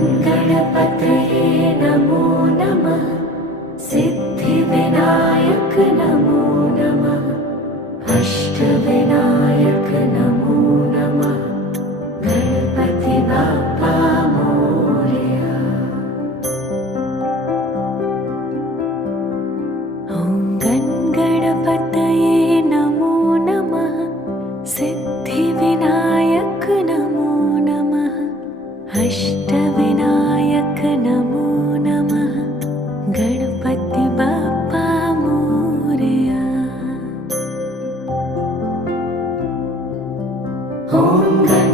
गणपतये नमो नमः। सिद्धिविनायक नमो नमः। अष्टविनायक नमो नमः। गणपति बाप्पा मोरया। ॐ गणपतये नमो नमः। सिद्धिविनायक नमो नमः। अष्टविनायक नमो नमः। गणपति बाप्पा मोरया। ॐ गण